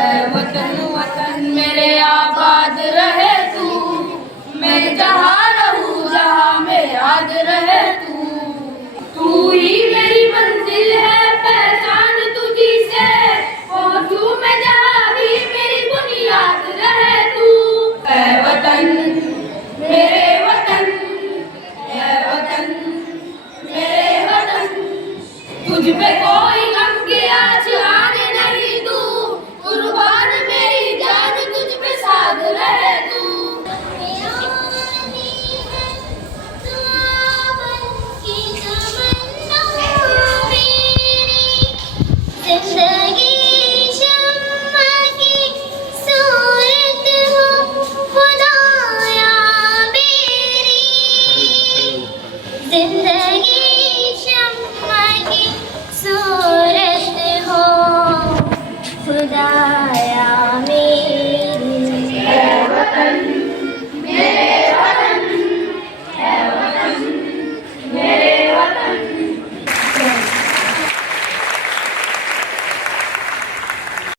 ऐ वतन वतन मेरे आबाद रहे तू, मैं जहाँ रहूँ जहाँ में याद रहे तू। तू ही मेरी मंजिल है, पहचान तुझी से पहुँचूं मैं जहाँ भी, मेरी बुनियाद रहे तू। ऐ वतन मेरे वतन, ऐ वतन मेरे वतन, तुझ पे कोई गम की आँच आने नहीं दूँ, कुर्बान मेरी जान तुझ पे साध रहे तू। जिंदगी शम्मा की सूरत हो खुदाया मेरी, जिंदगी शम्मा की सूरत हो खुदाया मेरी। ऐ वतन